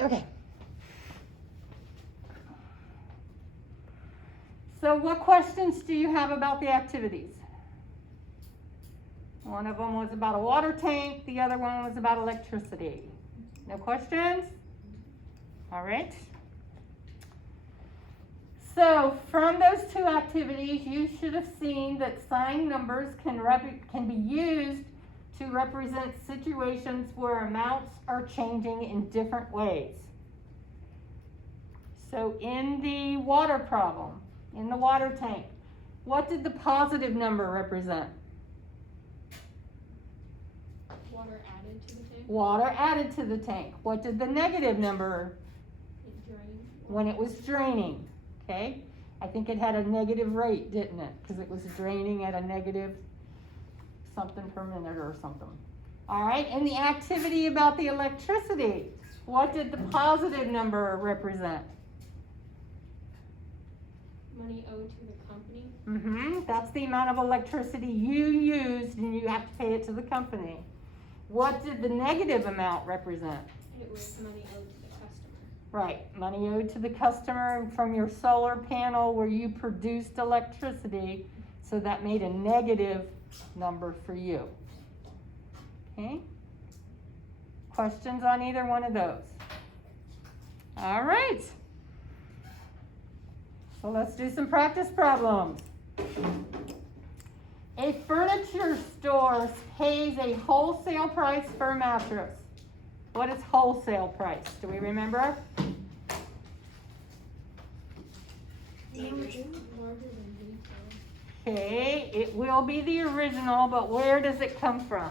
Okay. So what questions do you have about the activities? One of them was about a water tank, the other one was about electricity. No questions? All right. So from those two activities, you should have seen that sign numbers can be used to represent situations where amounts are changing in different ways. So in the water problem, in the water tank, what did the positive number represent? Water added to the tank. Water added to the tank. What did the negative number? It drained. When it was draining, okay? I think it had a negative rate, didn't it? Because it was draining at a negative something per minute or something. All right, and the activity about the electricity, what did the positive number represent? Money owed to the company. That's the amount of electricity you used and you have to pay it to the company. What did the negative amount represent? It was money owed to the customer. Right, money owed to the customer from your solar panel where you produced electricity, so that made a negative number for you. Okay? Questions on either one of those? All right. So let's do some practice problems. A furniture store pays a wholesale price for a mattress. What is wholesale price? Do we remember? Larger than retail. Okay, it will be the original, but where does it come from?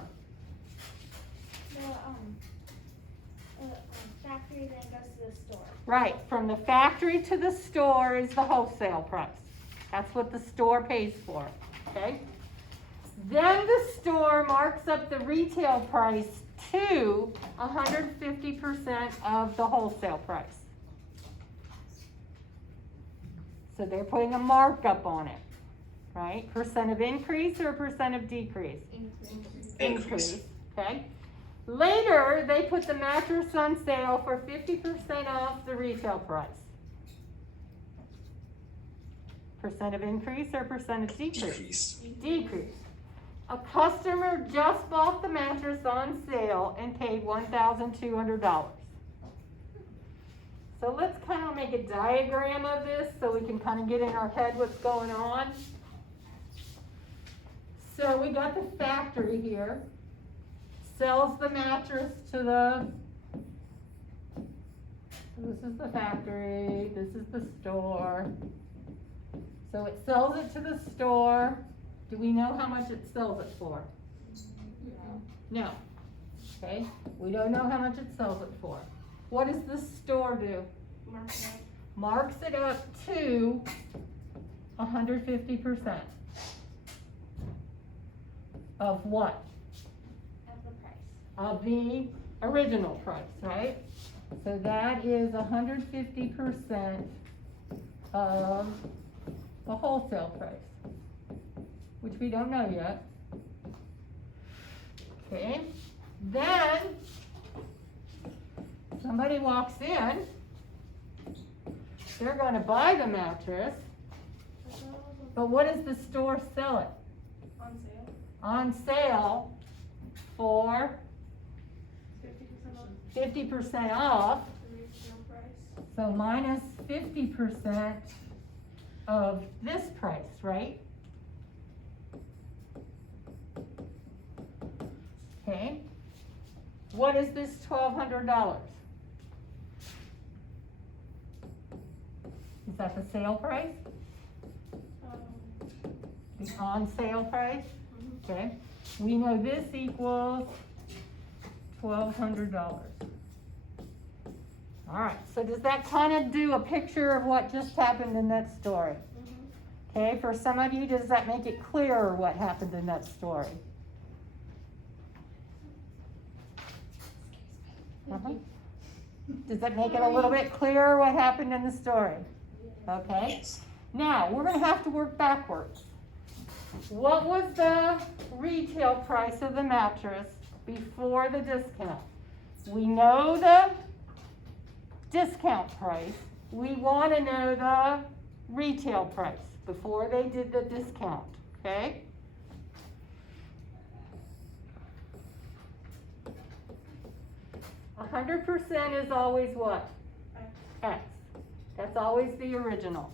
The factory then goes to the store. Right, from the factory to the store is the wholesale price. That's what the store pays for, okay? Then the store marks up the retail price to 150% of the wholesale price. So they're putting a markup on it, right? Percent of increase or percent of decrease? Increase, okay? Later, they put the mattress on sale for 50% off the retail price. Percent of increase or percent of decrease? Decrease. A customer just bought the mattress on sale and paid $1,200. So let's kind of make a diagram of this so we can kind of get in our head what's going on. So we got the factory here. Sells the mattress to this is the factory, this is the store. So it sells it to the store. Do we know how much it sells it for? No. Okay, we don't know how much it sells it for. What does the store do? Marks it up to 150%. Of what? Of the price. Of the original price, right? So that is 150% of the wholesale price, which we don't know yet. Okay, then somebody walks in, they're going to buy the mattress, but what does the store sell it? On sale. On sale for 50% off 50% off, the retail price. so minus 50% of this price, right? Okay. What is this $1,200? Is that the sale price? The on sale price? Okay. We know this equals $1,200. All right, so does that kind of do a picture of what just happened in that story? Okay, for some of you, does that make it clearer what happened in that story? Does that make it a little bit clearer what happened in the story? Okay. Yes. Now, we're going to have to work backwards. What was the retail price of the mattress before the discount? We know the discount price, we want to know the retail price before they did the discount, okay? $100 is always what? X. That's always the original.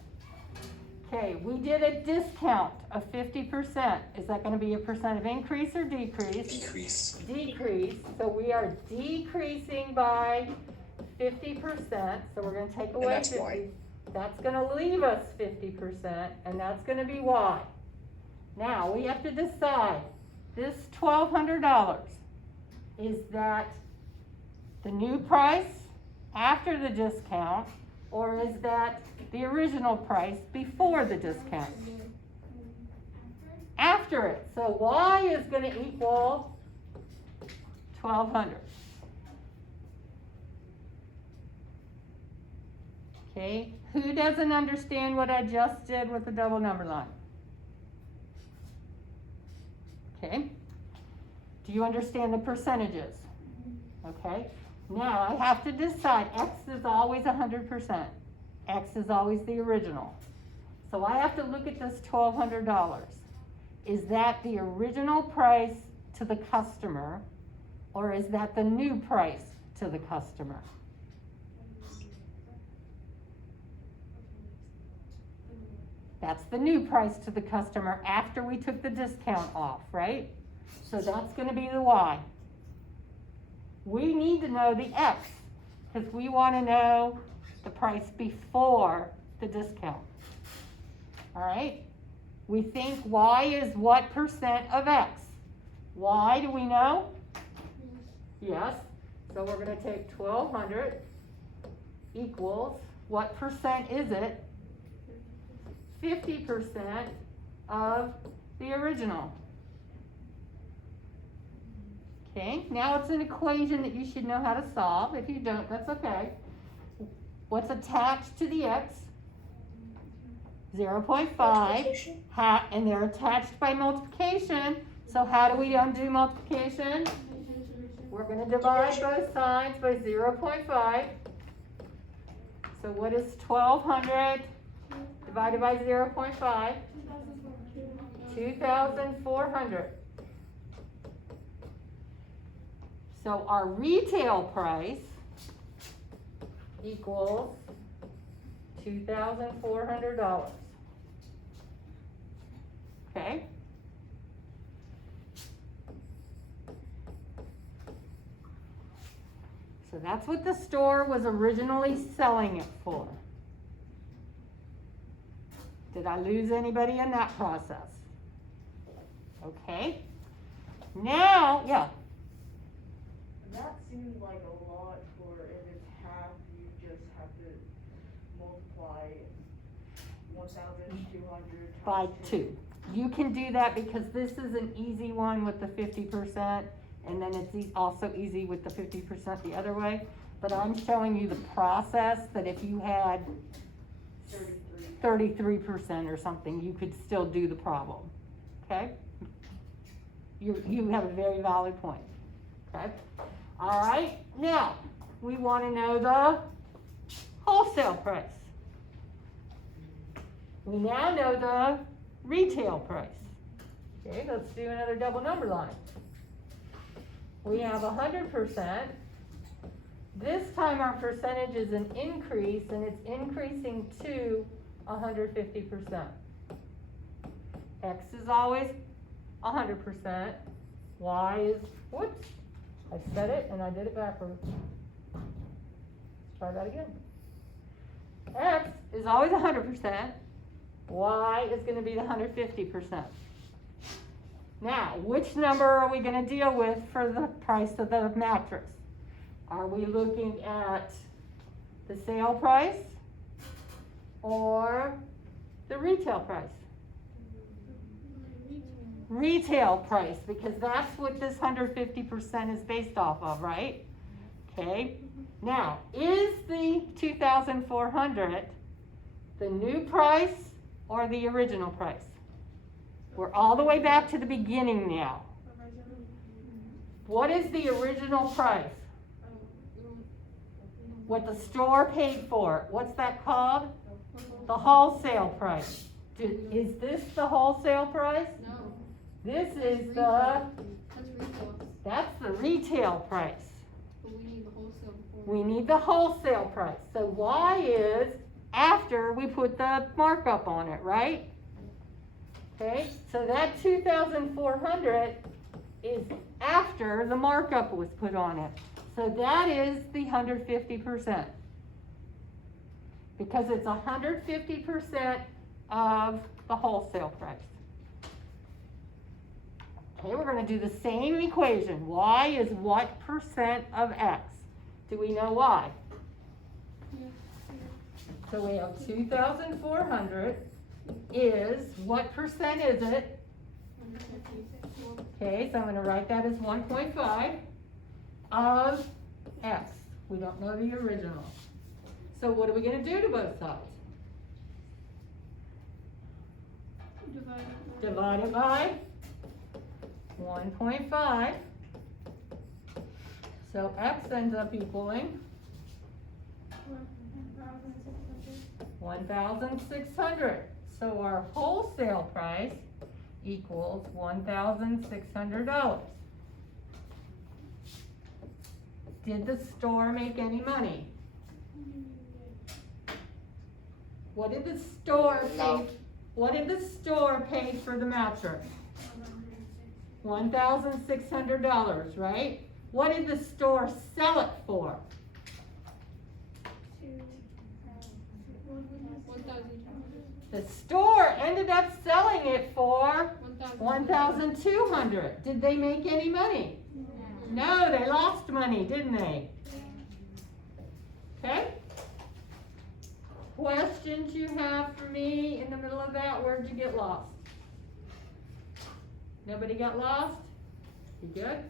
Okay, we did a discount of 50%. Is that going to be a percent of increase or decrease? Decrease. Decrease. So we are decreasing by 50%. So we're going to take away that's 50. Y. That's going to leave us 50%, and that's going to be Y. Now we have to decide this $1,200. Is that the new price after the discount, or is that the original price before the discount? After it. So Y is going to equal 1,200. Okay, who doesn't understand what I just did with the double number line? Okay, do you understand the percentages? Okay, now I have to decide, X is always 100%. X is always the original. So I have to look at this $1,200. Is that the original price to the customer, or is that the new price to the customer? That's the new price to the customer after we took the discount off, right? So that's going to be the Y. We need to know the X because we want to know the price before the discount. All right? We think Y is what percent of X? Y, do we know? Yes. So we're going to take 1,200 equals, what percent is it? 50% of the original. Okay, now it's an equation that you should know how to solve. If you don't, that's okay. What's attached to the X? 0.5, and they're attached by multiplication. So how do we undo multiplication? We're going to divide both sides by 0.5. So what is 1,200 divided by 0.5? 2,400. So our retail price equals $2,400. Okay? So that's what the store was originally selling it for. Did I lose anybody in that process? Okay. Now, yeah. That seems like a lot for if it's half, you just have to multiply 1,200 By times 2. You can do that because this is an easy one with the 50%, and then it's also easy with the 50% the other way. But I'm showing you the process that if you had 33% or something, you could still do the problem. Okay? You have a very valid point. Okay? All right, now we want to know the wholesale price. We now know the retail price. Okay, let's do another double number line. We have 100%. This time our percentage is an increase, and it's increasing to 150%. X is always 100%. Y is, whoops, I said it and I did it backwards. Let's try that again. X is always 100%. Y is going to be the 150%. Now, which number are we going to deal with for the price of the mattress? Are we looking at the sale price or the retail price? Retail price, because that's what this 150% is based off of, right? Okay. Now, is the 2,400 the new price or the original price? We're all the way back to the beginning now. What is the original price? what the store paid for it. What's that called? The wholesale price. Is this the wholesale price? No. This is the, That's retail, that's the retail price. but we need the wholesale before. We need the wholesale price. So Y is after we put the markup on it, right? Okay, so that 2,400 is after the markup was put on it. So that is the 150%. Because it's 150% of the wholesale price. Okay, we're gonna do the same equation. Y is what percent of X? Do we know Y? So we have 2,400 is, what percent is it? Okay, so I'm gonna write that as 1.5 of X. We don't know the original. So what are we gonna do to both sides? Divide it by 1.5. So X ends up equaling 1,600. So our wholesale price equals $1,600. Did the store make any money? What did the store pay? What did the store pay for the mattress? $1,600, right? What did the store sell it for? 1,200. The store ended up selling it for 1,200. Did they make any money? No, they lost money, didn't they? Okay? Questions you have for me in the middle of that? Where'd you get lost? Nobody got lost? You good?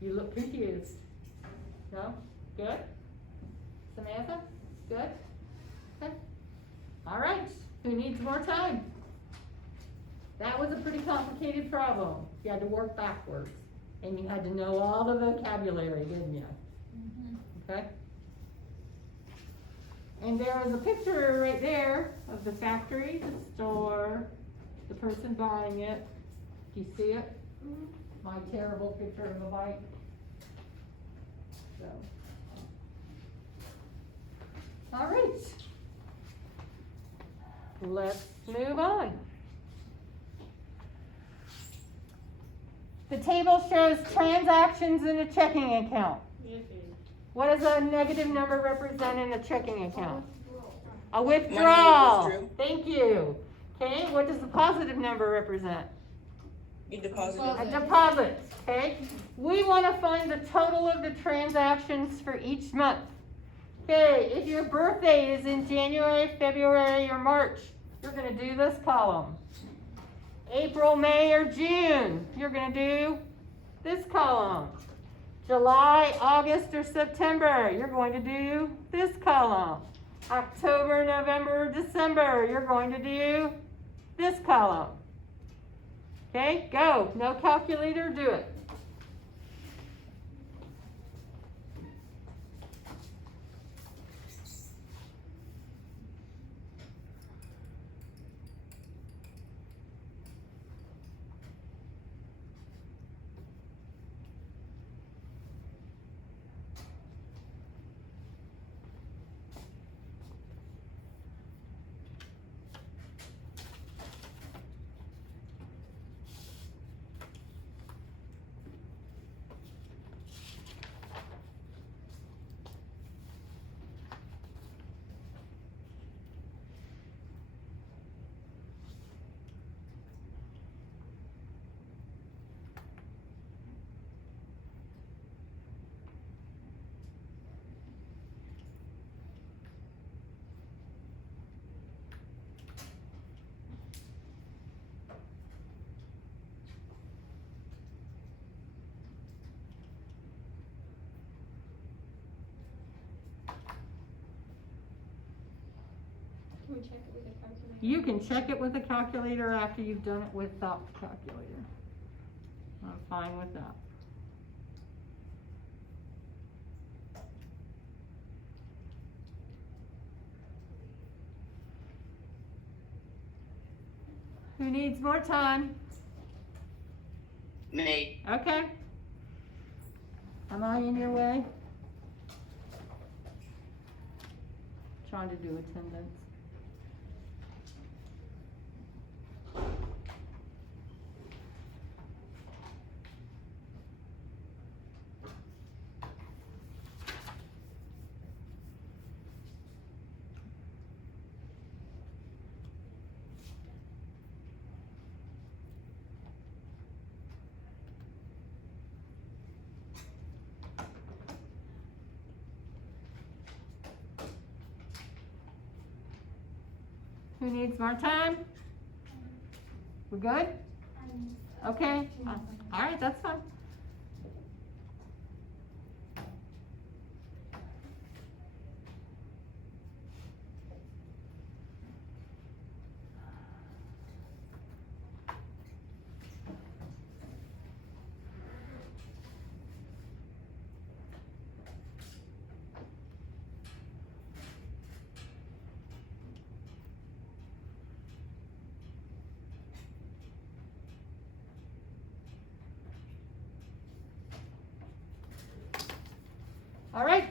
You look confused. No? Good? Samantha? Good? Okay. All right. Who needs more time? That was a pretty complicated problem. You had to work backwards. And you had to know all the vocabulary, didn't you? Okay? And there was a picture right there of the factory, the store, the person buying it. Do you see it? My terrible picture of a bike. So. All right. Let's move on. The table shows transactions in a checking account. What does a negative number represent in a checking account? A withdrawal. withdrew. Thank you. Okay, what does the positive number represent? You deposited. A deposit, okay? We want to find the total of the transactions for each month. Okay, if your birthday is in January, February, or March, you're going to do this column. April, May, or June, you're going to do this column. July, August, or September, you're going to do this column. October, November, or December, you're going to do this column. Okay, go. No calculator, do it. Can we check it with a calculator? You can check it with a calculator after you've done it without the calculator. I'm fine with that. Who needs more time? Me. Okay. Am I in your way? Trying to do attendance. Who needs more time? We good? Okay. All right, that's fine. All right.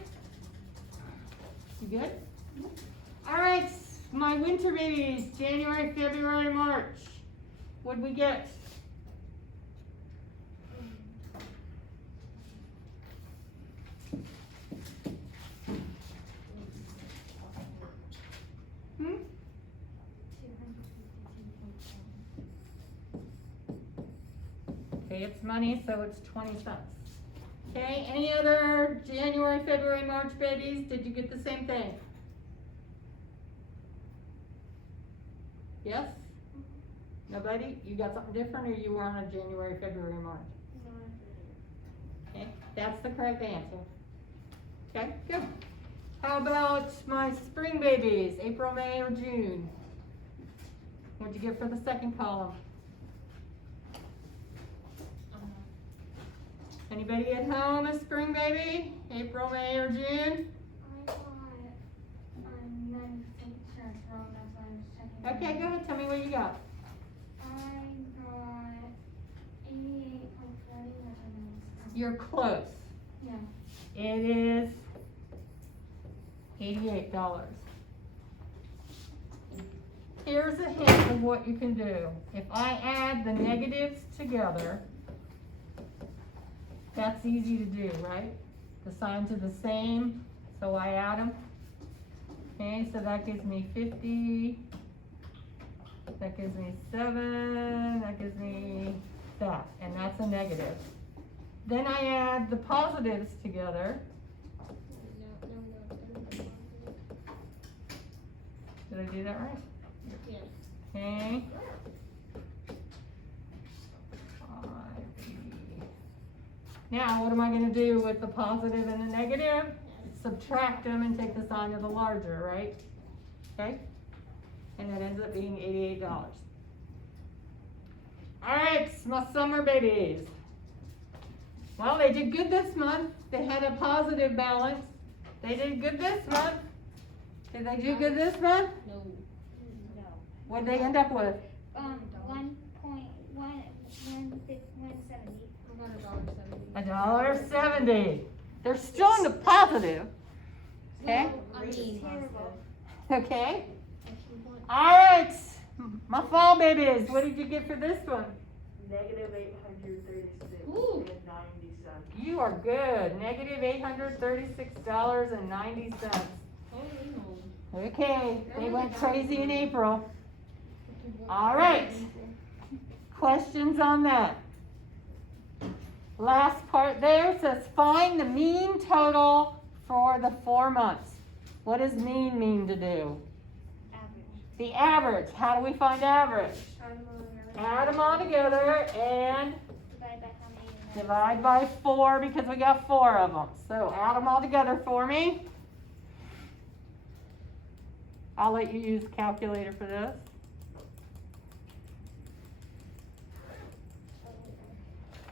You good? All right, my winter babies, January, February, March. What'd we get? Hmm? Okay, it's money, so it's 20 cents. Okay, any other January, February, March babies? Did you get the same thing? Yes? Nobody? You got something different, or you were on a January, February, March? Okay, that's the correct answer. Okay, good. How about my spring babies, April, May, or June? What'd you get for the second column? Anybody at home a spring baby? April, May, or June? I got, 96% wrong, that's why I was checking. Okay, go ahead, tell me what you got. I got 88.30, You're close. Yeah. It is $88. Here's a hint of what you can do. If I add the negatives together, that's easy to do, right? The signs are the same, so I add them. Okay, so that gives me 50. That gives me 7. That gives me that, and that's a negative. Then I add the positives together. Did I do that right? Yes. Okay. Now, what am I gonna do with the positive and the negative? Subtract them and take the sign of the larger, right? Okay? And that ends up being $88. All right, my summer babies. Well, they did good this month. They had a positive balance. They did good this month. Did they do good this month? No. What'd they end up with? 1.170. I got $1.70. $1.70. They're still in the positive. Okay? No, I mean, Terrible. Okay? All right, my fall babies. What did you get for this one? Negative 836 Ooh. and 90 cents. You are good. Negative $836.90. holy moly. Okay, they went crazy in April. All right. Questions on that? Last part there says find the mean total for the 4 months. What does mean to do? Average. The average. How do we find average? Add them all together and Divide by how many? divide by 4 because we got 4 of them. So add them all together for me. I'll let you use a calculator for this.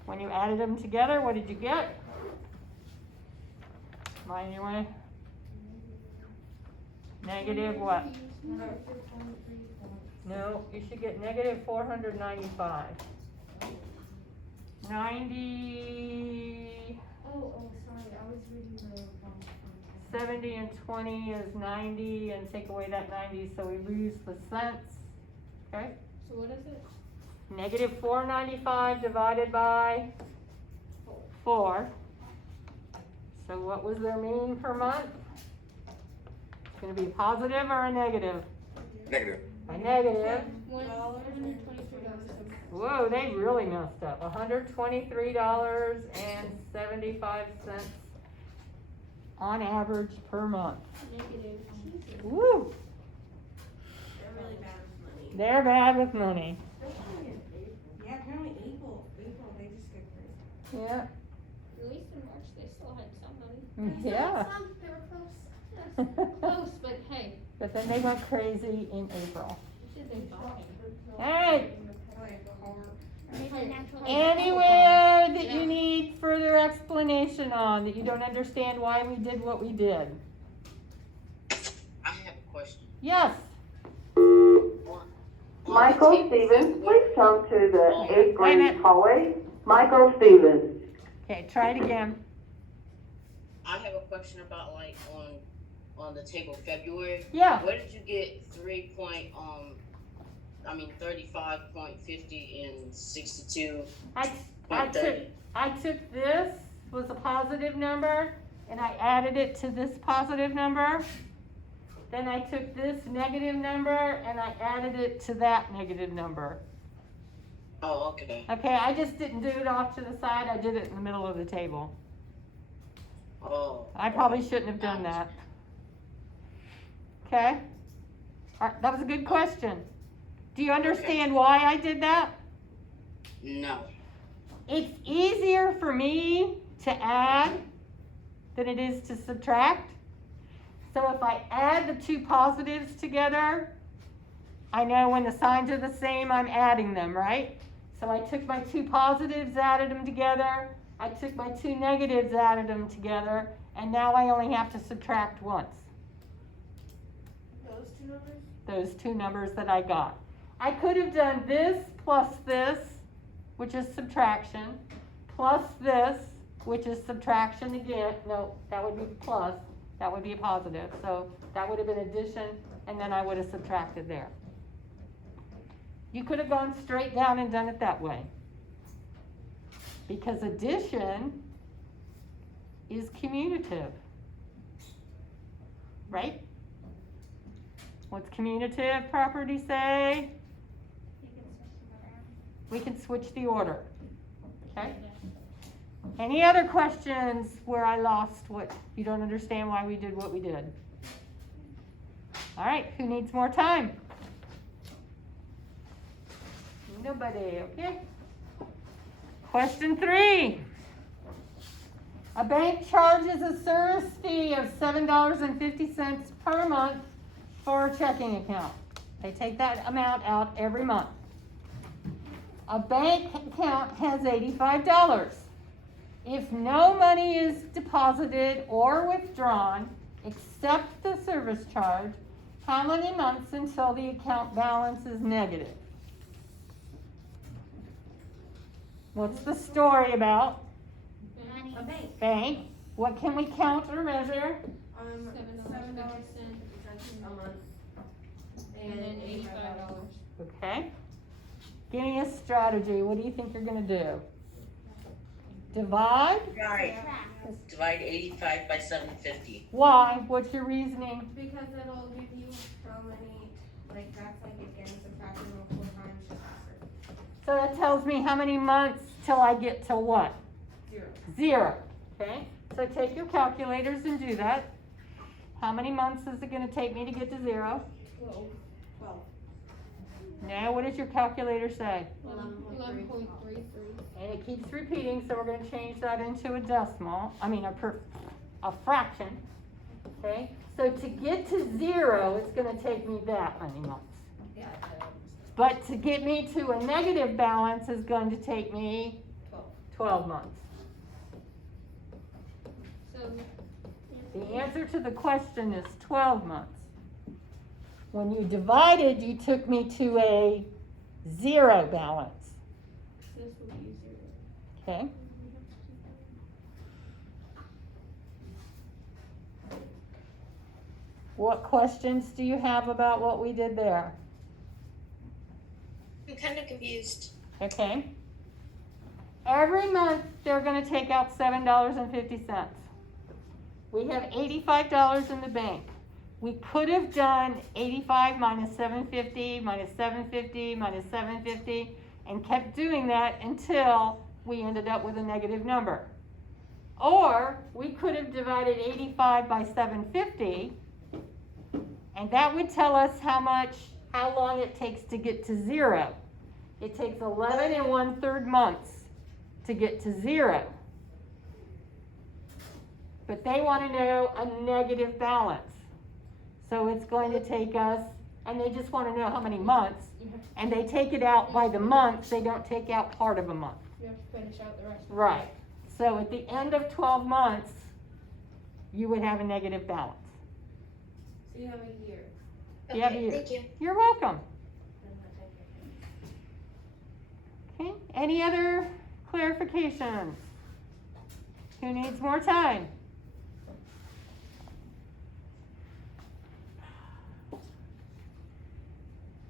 When you added them together, what did you get? Mine your way. Negative what? No, you should get negative 495. 90, Oh, sorry, I was reading the wrong. 70 and 20 is 90, and take away that 90, so we lose the cents. Okay? So what is it? Negative 495 divided by 4. So what was their mean per month? It's gonna be a positive or a negative? Negative. A negative. $123. Whoa, they really messed up. $123.75 on average per month. Negative. Jesus. Woo! They're really bad with money. They're bad with money. Especially in April. Yeah, apparently April, they just get crazy. Yeah. At least in March, they still had somebody. Yeah. Some, they were close. Close, but hey, But then they went crazy in April. it should have been fine. Alright, Maybe natural. anywhere that you need further explanation on, that you don't understand why we did what we did? I have a question. Yes, Michael Stevens, please come to the 8th Wait a grade minute. hallway. Michael Stevens. okay, try it again. I have a question about like on the table February. Yeah, Where did you get 35.50 and 62.30? I took this, was a positive number, and I added it to this positive number. Then I took this negative number and I added it to that negative number. Oh, okay. Okay, I just didn't do it off to the side, I did it in the middle of the table. Oh. I probably shouldn't have done that. Okay? Alright, that was a good question. Do you understand why I did that? No. It's easier for me to add than it is to subtract. So if I add the two positives together, I know when the signs are the same, I'm adding them, right? So I took my two positives, added them together. I took my two negatives, added them together. And now I only have to subtract once. Those two numbers? Those two numbers that I got. I could have done this plus this, which is subtraction, plus this, which is subtraction again. No, that would be plus. That would be a positive. So that would have been addition, and then I would have subtracted there. You could have gone straight down and done it that way. Because addition is commutative. Right? What's commutative property say? We can switch the order. Okay? Any other questions where I lost what you don't understand why we did what we did? All right, who needs more time? Nobody, okay? Question 3. A bank charges a service fee of $7.50 per month for a checking account. They take that amount out every month. A bank account has $85. If no money is deposited or withdrawn except the service charge, how many months until the account balance is negative? What's the story about? Money. A bank. Bank. What can we count or measure? $7.50 a month. And then $85. Okay. Give me a strategy. What do you think you're going to do? Divide? Right. Track. Divide 85 by 750. Why? What's your reasoning? Because it'll give you how many, like that's like again subtracting multiple times just faster. So that tells me how many months till I get to what? 0. 0. Okay. So take your calculators and do that. How many months is it going to take me to get to 0? 12. Now, what does your calculator say? 11.33. And it keeps repeating, so we're going to change that into a decimal. I mean, a fraction. Okay? So to get to 0, it's going to take me that many months. Yeah. But to get me to a negative balance is going to take me 12 months. So The answer to the question is 12 months. When you divided, you took me to a 0 balance, This would be 0. okay? What questions do you have about what we did there? I'm kind of confused. Okay? Every month, they're gonna take out $7.50. We have $85 in the bank. We could have done 85 minus 750, minus 750, minus 750, and kept doing that until we ended up with a negative number. Or, we could have divided 85 by 750, and that would tell us how long it takes to get to 0. It takes 11 1/3 months to get to 0. But they want to know a negative balance. So it's going to take us, and they just want to know how many months, and they take it out by the month, they don't take out part of a month. You have to finish out the rest. Right. So at the end of 12 months, you would have a negative balance. So you have a year. Yeah, Okay, you- thank you. You're welcome. Okay, any other clarifications? Who needs more time?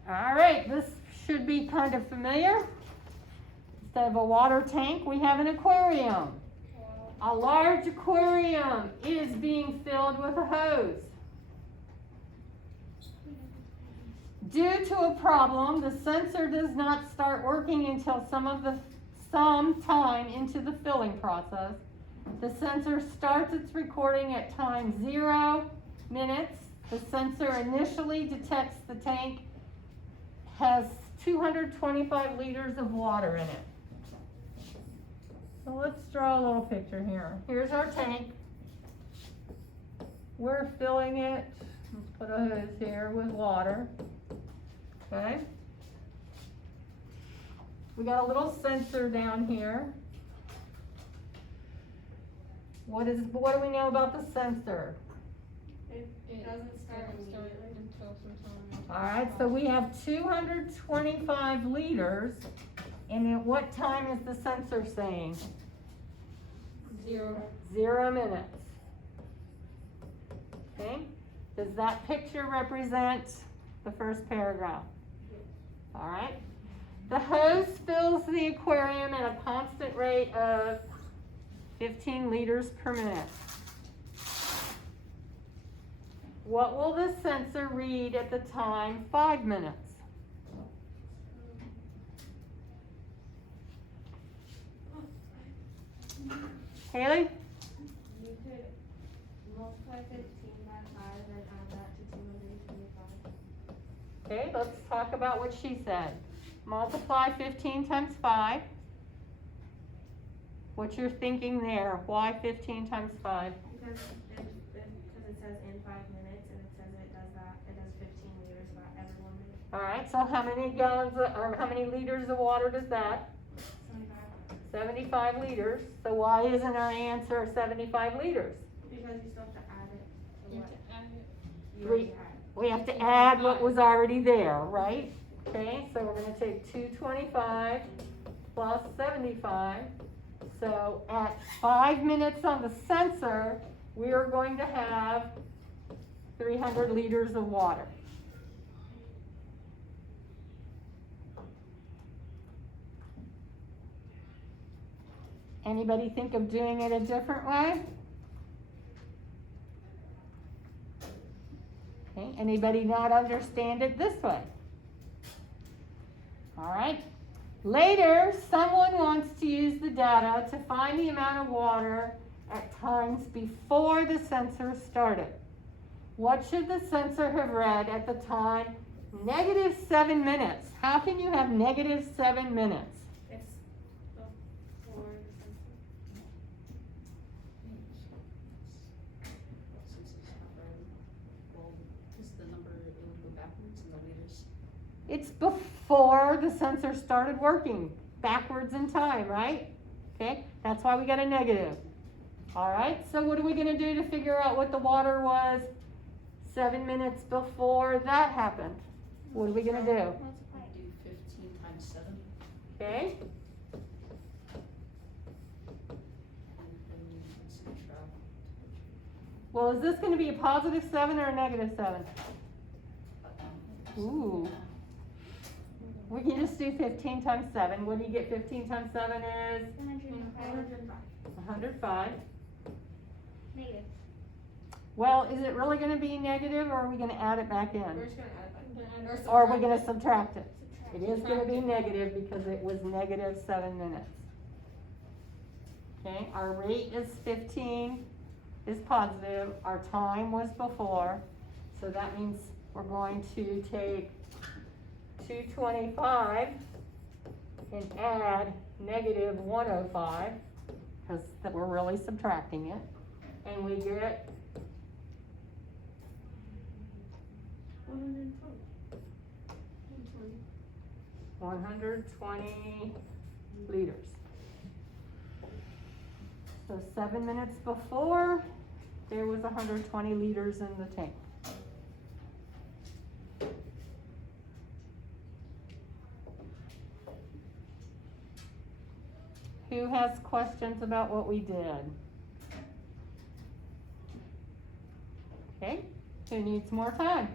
All right, this should be kind of familiar. Instead of a water tank, we have an aquarium. A large aquarium is being filled with a hose. Due to a problem, the sensor does not start working until some time into the filling process. The sensor starts its recording at time 0 minutes. The sensor initially detects the tank has 225 liters of water in it. So let's draw a little picture here. Here's our tank. We're filling it, let's put a hose here, with water. Okay? We got a little sensor down here. What do we know about the sensor? It doesn't start immediately. Until sometime. Alright, so we have 225 liters, and at what time is the sensor saying? 0. 0 minutes. Okay? Does that picture represent the first paragraph? Alright? The hose fills the aquarium at a constant rate of 15 liters per minute. What will the sensor read at the time 5 minutes? Haley? You could multiply 15 by 5 and add that to 225. Okay, let's talk about what she said. Multiply 15 times 5. What you're thinking there, why 15 times 5? Because it says in 5 minutes and it says it does that. It does 15 liters about every 1 minute. Alright, so how many gallons, or how many liters of water does that? 75. 75 liters. So why isn't our answer 75 liters? Because you still have to add it to You what have to add it. you already had. We have to add what was already there, right? Okay, so we're gonna take 225 plus 75. So at 5 minutes on the sensor, we are going to have 300 liters of water. Anybody think of doing it a different way? Okay, anybody not understand it this way? All right. Later, someone wants to use the data to find the amount of water at times before the sensor started. What should the sensor have read at the time? -7 minutes. How can you have -7 minutes? It's before the sensor. It's before the sensor started working, backwards in time, right? Okay, that's why we got a negative. All right, so what are we gonna do to figure out what the water was 7 minutes before that happened. What are we gonna do? Multiply. Do 15 times 7, Okay, and then let's subtract. well, is this gonna be a positive 7 or a negative 7? Ooh. We can just do 15 times 7. What do you get 15 times 7 is? 105. 105. Negative. Well, is it really gonna be negative, or are we gonna add it back We're in? just gonna add that. Or are we gonna subtract it? Subtract. It is gonna be negative because it was negative 7 minutes. Okay, our rate is 15, is positive, our time was before, so that means we're going to take 225 and add negative 105, because we're really subtracting it, and we get 120 liters. So 7 minutes before, there was 120 liters in the tank. Who has questions about what we did? Okay, who needs more time?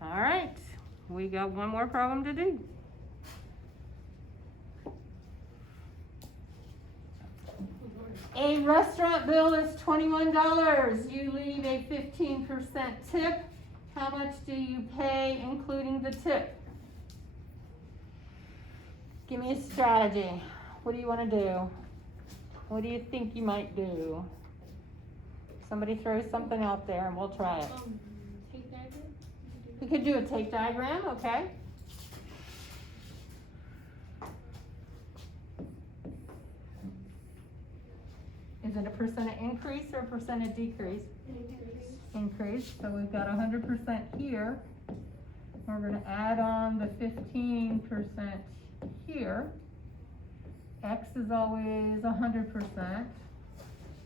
All right, we got one more problem to do. A restaurant bill is $21. You leave a 15% tip. How much do you pay including the tip? Give me a strategy. What do you want to do? What do you think you might do? Somebody throw something out there and we'll try it. Take diagram? We could do a take diagram, okay? Is it a percent increase or a percent decrease? Increase, so we've got 100% here. We're gonna add on the 15% here. X is always 100%.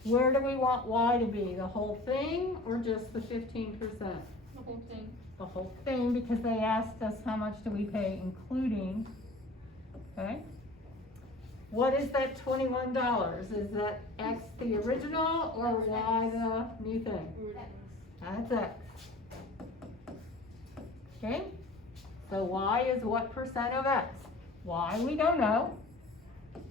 Where do we want Y to be? The whole thing or just the 15%? The whole thing. The whole thing, because they asked us how much do we pay including, okay? What is that $21? Is that X the original or Y the new thing? That's X. Okay, so Y is what percent of X? Y we don't know.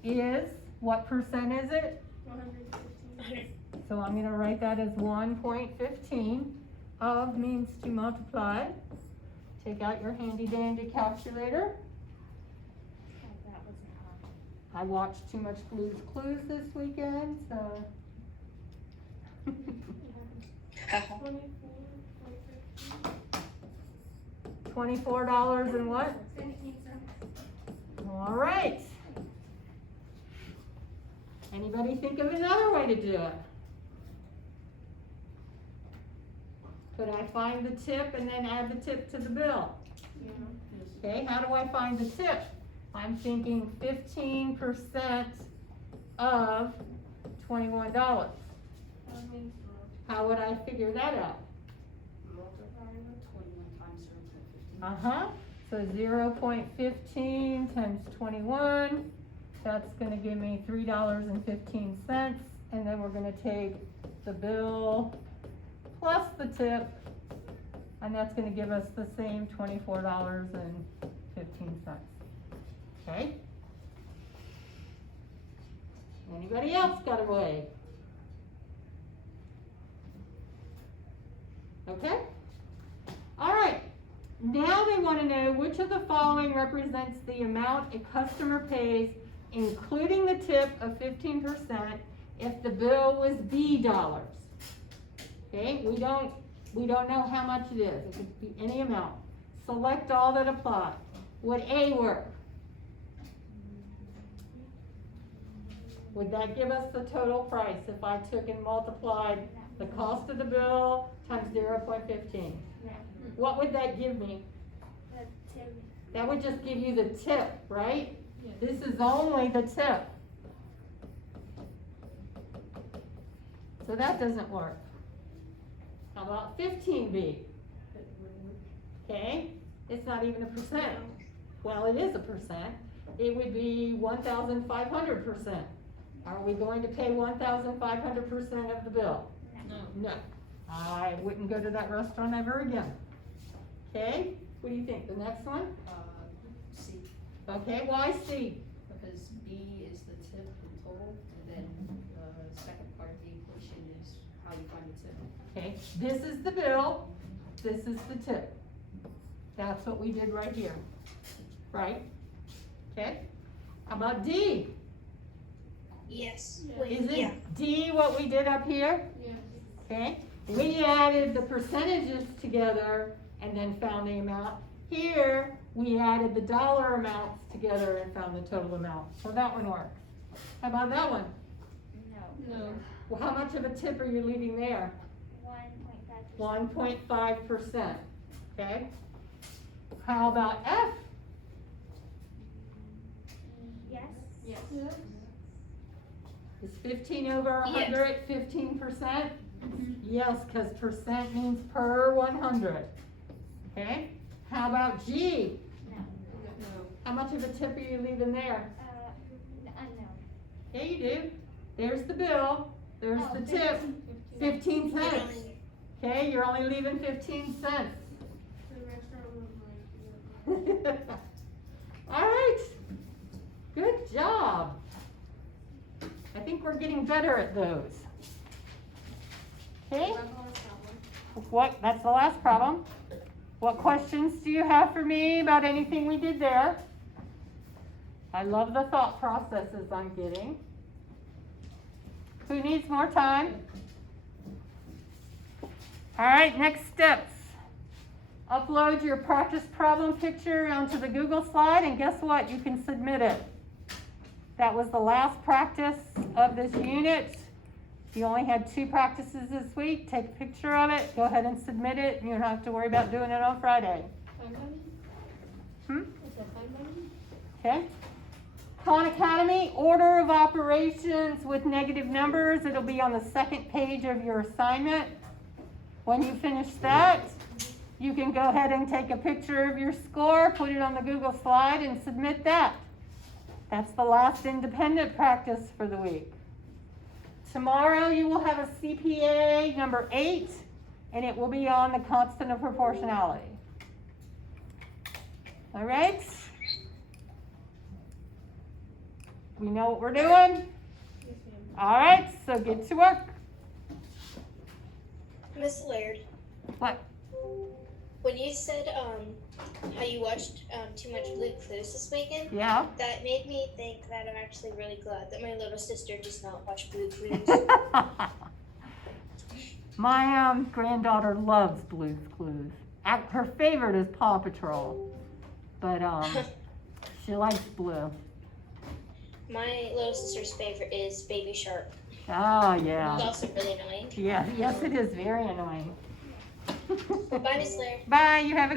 Is, what percent is it? 115. So I'm gonna write that as 1.15. Of means to multiply. Take out your handy dandy calculator. That wasn't hard. I watched too much Blue's Clues this weekend, so. $24 and what? 17 cents. All right. Anybody think of another way to do it? Could I find the tip and then add the tip to the bill? Okay, how do I find the tip? I'm thinking 15% of $21. How would I figure that out? Multiply with 21 times 0.15. Uh-huh, so 0.15 times 21, that's gonna give me $3.15, and then we're gonna take the bill plus the tip, and that's gonna give us the same $24.15. Okay? Anybody else got a way? Okay? All right. Now they want to know which of the following represents the amount a customer pays, including the tip of 15%, if the bill was B dollars. Okay, we don't know how much it is. It could be any amount. Select all that apply. Would A work? Would that give us the total price if I took and multiplied the cost of the bill times 0.15? What would that give me? The tip. That would just give you the tip, right? Yes. This is only the tip. So that doesn't work. How about 15B? Okay, it's not even a percent. Well, it is a percent. It would be 1,500%. Are we going to pay 1,500% of the bill? No. No. I wouldn't go to that restaurant ever again. Okay, what do you think? The next one? C, Okay, why C? because B is the tip in total, and then the second part of the equation is how you find the tip. Okay, this is the bill, this is the tip. That's what we did right here, right? Okay, how about D? Yes. Is it D what we did up here? Yes. Okay, we added the percentages together and then found the amount. Here, we added the dollar amounts together and found the total amount. So that one works. How about that one? No. No. Well, how much of a tip are you leaving there? 1.5%. 1.5%, okay? How about F? Yes. Yes. Is 15 over 100 15%? Yes, because percent means per 100. Okay? How about G? No. No. How much of a tip are you leaving there? Unknown. Yeah, you do. There's the bill, there's Oh, the tip, 15 cents. Only- Okay, you're only leaving 15 cents. The restaurant was like, All right, good job. I think we're getting better at those. Okay, what, that's the last problem. What questions do you have for me about anything we did there? I love the thought processes I'm getting. Who needs more time? All right, next steps. Upload your practice problem picture onto the Google slide, and guess what? You can submit it. That was the last practice of this unit. You only had 2 practices this week. Take a picture of it, go ahead and submit it, and you don't have to worry about doing it on Friday. time money? Hmm? Is that time money? Okay. Khan Academy, order of operations with negative numbers. It'll be on the second page of your assignment. When you finish that, you can go ahead and take a picture of your score, put it on the Google slide, and submit that. That's the last independent practice for the week. Tomorrow you will have a CPA number 8, and it will be on the constant of proportionality. All right? We know what we're doing? Yes, ma'am. All right, so get to work. Miss Laird, What? when you said how you watched too much Blue Clues this weekend, Yeah? that made me think that I'm actually really glad that my little sister does not watch Blue Clues. My granddaughter loves Blue's Clues. Her favorite is Paw Patrol, but she likes Blue. My little sister's favorite is Baby Shark. Oh It's yeah. also really annoying. Yeah, yes it is very annoying. Bye, Miss Laird. Bye, you have a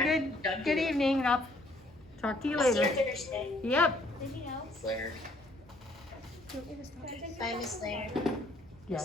good evening, and I'll talk to you I'll see you later. Thursday. Yep. Anything else? Laird. Bye, Miss Laird. Yes.